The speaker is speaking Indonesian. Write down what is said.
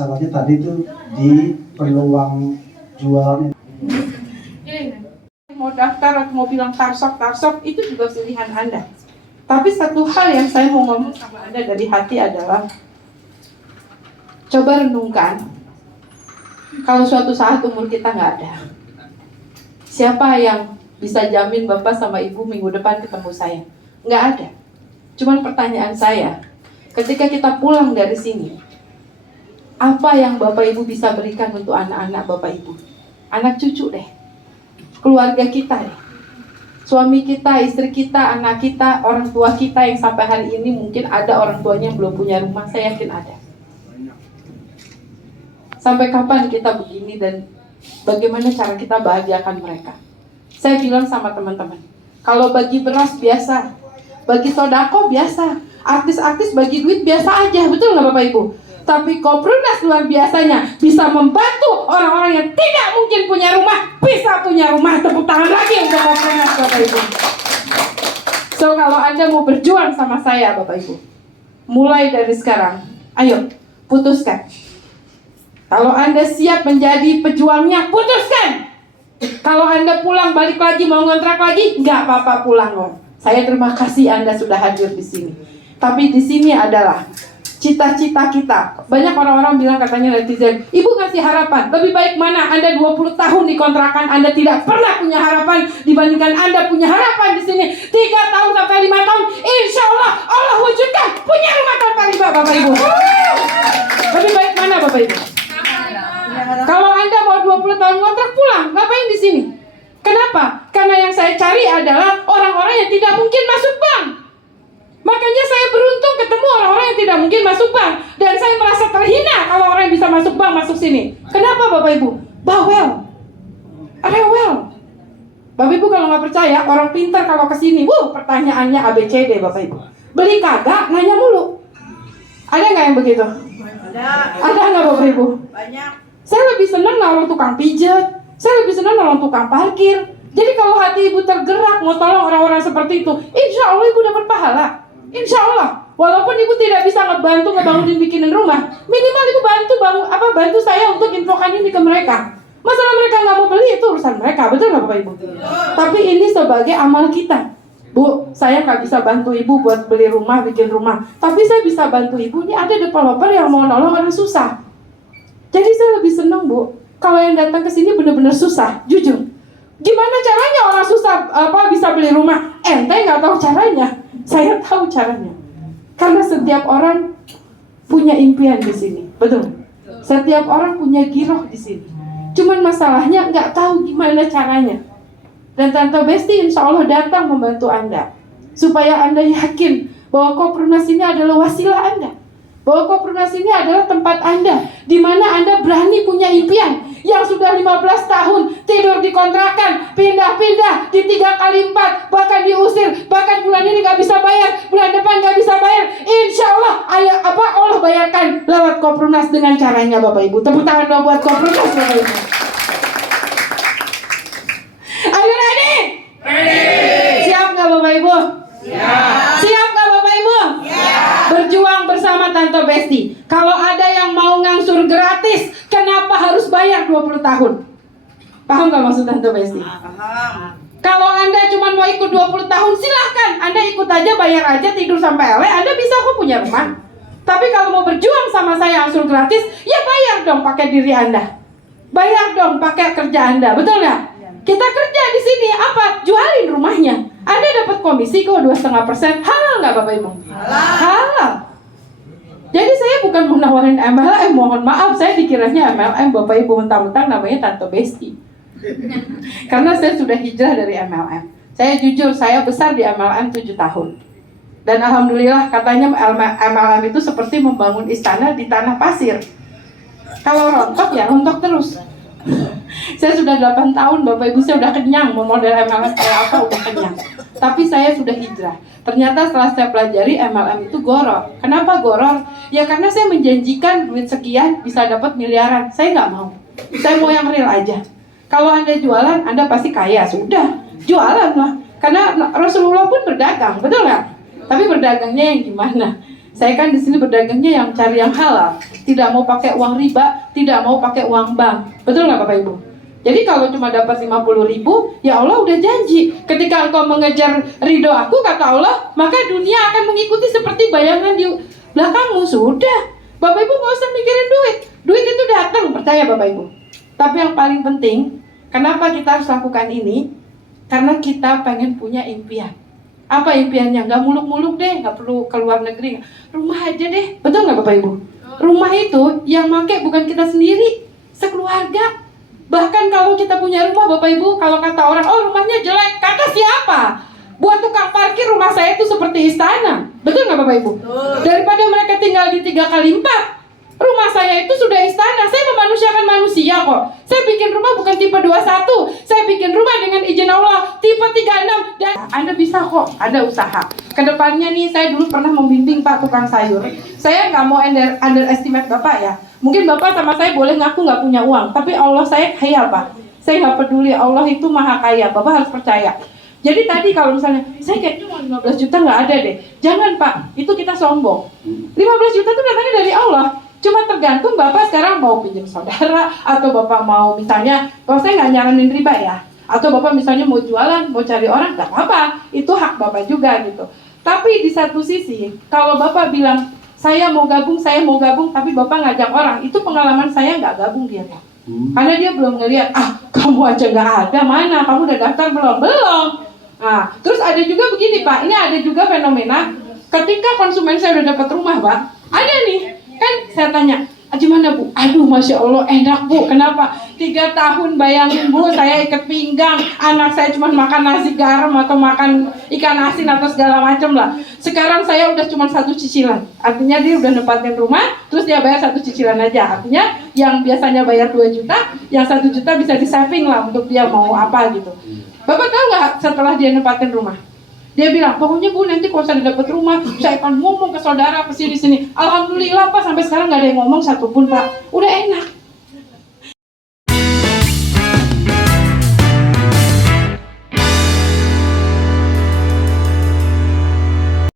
masalahnya tadi tuh di peluang jualan. Mau daftar atau mau bilang tarsok itu juga pilihan Anda. Tapi satu hal yang saya mau ngomong sama Anda dari hati adalah, coba renungkan, kalau suatu saat umur kita nggak ada, siapa yang bisa jamin Bapak sama Ibu minggu depan ketemu saya? Nggak ada. Cuman pertanyaan saya, ketika kita pulang dari sini, apa yang Bapak Ibu bisa berikan untuk anak-anak Bapak Ibu? Anak cucu deh, keluarga kita deh, suami kita, istri kita, anak kita, orang tua kita yang sampai hari ini mungkin ada orang tuanya yang belum punya rumah, saya yakin ada. Sampai kapan kita begini dan bagaimana cara kita bahagiakan mereka? Saya bilang sama teman-teman, kalau bagi beras biasa, bagi sodako biasa, artis-artis bagi duit biasa aja, betul nggak Bapak Ibu? Tapi Koprunas luar biasanya bisa membantu orang-orang yang tidak mungkin punya rumah, bisa punya rumah. Tepuk tangan lagi untuk Koprunas Bapak Ibu. So kalau Anda mau berjuang sama saya Bapak Ibu, mulai dari sekarang, ayo putuskan. Kalau Anda siap menjadi pejuangnya, putuskan. Kalau Anda pulang balik lagi mau ngontrak lagi, nggak apa-apa pulang kok. Saya terima kasih Anda sudah hadir di sini. Tapi di sini adalah cita-cita kita. Banyak orang-orang bilang, katanya netizen, Ibu ngasih harapan, lebih baik mana Anda 20 tahun di kontrakan, Anda tidak pernah punya harapan, dibandingkan Anda punya harapan di sini 3 tahun sampai 5 tahun, insya Allah Allah wujudkan punya rumah tanpa riba Bapak Ibu. Lebih baik mana Bapak Ibu? Kalau Anda mau 20 tahun kontrak pulang, ngapain di sini? Kenapa? Karena yang saya cari adalah orang-orang yang tidak mungkin masuk bank. Makanya saya beruntung ketemu orang-orang yang tidak mungkin masuk bank. Dan saya merasa terhina kalau orang yang bisa masuk bank masuk sini. Kenapa Bapak Ibu? Bawel, rewel. Bapak Ibu kalau nggak percaya, orang pintar kalau kesini, pertanyaannya ABCD Bapak Ibu. Beli kagak, nanya mulu. Ada nggak yang begitu? Ada nggak Bapak Ibu? Banyak. Saya lebih senang nolong tukang pijat, saya lebih senang nolong tukang parkir. Jadi kalau hati Ibu tergerak mau tolong orang-orang seperti itu, insya Allah Ibu dapat pahala. Insya Allah. Walaupun Ibu tidak bisa ngebangunin bikinin rumah, minimal Ibu bantu saya untuk infokan ini ke mereka. Masalah mereka nggak mau beli itu urusan mereka, betul nggak Bapak Ibu? Tapi ini sebagai amal kita. Bu, saya nggak bisa bantu Ibu buat beli rumah, bikin rumah. Tapi saya bisa bantu Ibu, ini ada developer yang mau nolong orang susah. Jadi saya lebih senang Bu, kalau yang datang ke sini benar-benar susah, jujur. Gimana caranya orang susah bisa beli rumah? Ente nggak tahu caranya, saya tahu caranya. Karena setiap orang punya impian di sini, betul. Setiap orang punya giroh di sini. Cuman masalahnya nggak tahu gimana caranya. Dan Tante Besti insya Allah datang membantu Anda, supaya Anda yakin bahwa Koprunas ini adalah wasilah Anda, bahwa Koprunas ini adalah tempat Anda, di mana Anda berani punya impian. Yang sudah 15 tahun tidur di kontrakan, pindah-pindah di 3 kali 4, bahkan diusir, bahkan bulan ini nggak bisa bayar, bulan depan nggak bisa bayar. Insya Allah Allah bayarkan lewat Koprunas dengan caranya Bapak Ibu. Tepuk tangan dong buat Koprunas Bapak Ibu. Ayo ready? Siap nggak Bapak Ibu? Siap nggak Bapak Ibu? Berjuang bersama Tante Besti. Kalau ada yang mau ngangsur gratis, kenapa harus bayar 20 tahun? Paham nggak maksud Tante Besti? Paham. Kalau Anda cuma mau ikut 20 tahun, silahkan. Anda ikut aja, bayar aja, tidur sampai ele, Anda bisa kok punya rumah. Tapi kalau mau berjuang sama saya ngangsur gratis, ya bayar dong pakai diri Anda. Bayar dong pakai kerja Anda, betul nggak? Kita kerja di sini apa? Jualin rumahnya. Anda dapat komisi kok 2,5%. Halal nggak Bapak Ibu? Halal. Jadi saya bukan mau nawarin MLM, mohon maaf, saya dikiranya MLM Bapak Ibu, mentang-mentang namanya Tante Besti. Karena saya sudah hijrah dari MLM. Saya jujur, saya besar di MLM 7 tahun. Dan alhamdulillah katanya MLM itu seperti membangun istana di tanah pasir. Kalau rontok ya rontok terus. Saya sudah 8 tahun Bapak Ibu, saya udah kenyang mau model MLM kayak apa, udah kenyang. Tapi saya sudah hijrah. Ternyata setelah saya pelajari MLM itu goror. Kenapa goror? Ya karena saya menjanjikan duit sekian bisa dapat miliaran. Saya nggak mau. Saya mau yang real aja. Kalau Anda jualan, Anda pasti kaya. Sudah, jualan lah. Karena Rasulullah pun berdagang, betul nggak? Tapi berdagangnya yang gimana? Saya kan di sini berdagangnya yang cari yang halal, tidak mau pakai uang riba, tidak mau pakai uang bank. Betul nggak Bapak Ibu? Jadi kalau cuma dapat 50.000, ya Allah udah janji, ketika engkau mengejar ridho aku, kata Allah, maka dunia akan mengikuti seperti bayangan di belakangmu. Sudah, Bapak Ibu nggak usah mikirin duit. Duit itu datang, percaya Bapak Ibu. Tapi yang paling penting, kenapa kita harus lakukan ini? Karena kita pengen punya impian. Apa impiannya? Nggak muluk-muluk deh, nggak perlu ke luar negeri. Rumah aja deh, betul nggak Bapak Ibu? Rumah itu yang make bukan kita sendiri, sekeluarga. Bahkan kalau kita punya rumah Bapak Ibu, kalau kata orang, oh rumahnya jelek, kata siapa? Buat tukang parkir rumah saya itu seperti istana. Betul nggak Bapak Ibu? Daripada mereka tinggal di 3x4, rumah saya itu sudah istana. Saya memanusiakan manusia kok. Saya bikin rumah bukan tipe 21. Saya bikin rumah dengan izin Allah tipe 36. Dan Anda bisa kok, ada usaha. Kedepannya nih, saya dulu pernah membimbing Pak tukang sayur. Saya nggak mau underestimate Bapak ya. Mungkin Bapak sama saya boleh ngaku nggak punya uang, tapi Allah saya kaya Pak. Saya nggak peduli, Allah itu maha kaya. Bapak harus percaya. Jadi tadi kalau misalnya, saya kayaknya mau 15 juta nggak ada deh. Jangan Pak, itu kita sombong. 15 juta itu datangnya dari Allah. Cuma tergantung Bapak sekarang mau pinjam saudara, atau Bapak mau misalnya, kalau saya nggak nyaranin riba ya, atau Bapak misalnya mau jualan, mau cari orang, nggak apa-apa, itu hak Bapak juga gitu. Tapi di satu sisi, kalau Bapak bilang, saya mau gabung, tapi Bapak ngajak orang, itu pengalaman saya nggak gabung dia Pak. Karena dia belum ngeliat, kamu aja nggak ada, mana, kamu udah daftar belum? Belum. Nah, terus ada juga begini Pak, ini ada juga fenomena, ketika konsumen saya udah dapat rumah Pak, ada nih, kan saya tanya, gimana Bu? Aduh Masya Allah enak Bu, kenapa? 3 tahun bayangin Bu, saya ikat pinggang, anak saya cuma makan nasi garam atau makan ikan asin atau segala macam lah. Sekarang saya udah cuma 1 cicilan, artinya dia udah nempatin rumah, terus dia bayar 1 cicilan aja. Artinya yang biasanya bayar 2 juta, yang 1 juta bisa di saving lah untuk dia mau apa gitu. Bapak tahu nggak setelah dia nempatin rumah? Dia bilang, pokoknya Bu nanti kalau saya dapat rumah, saya akan ngomong ke saudara ke sini-sini. Alhamdulillah Pak, sampai sekarang nggak ada yang ngomong satupun Pak. Udah enak.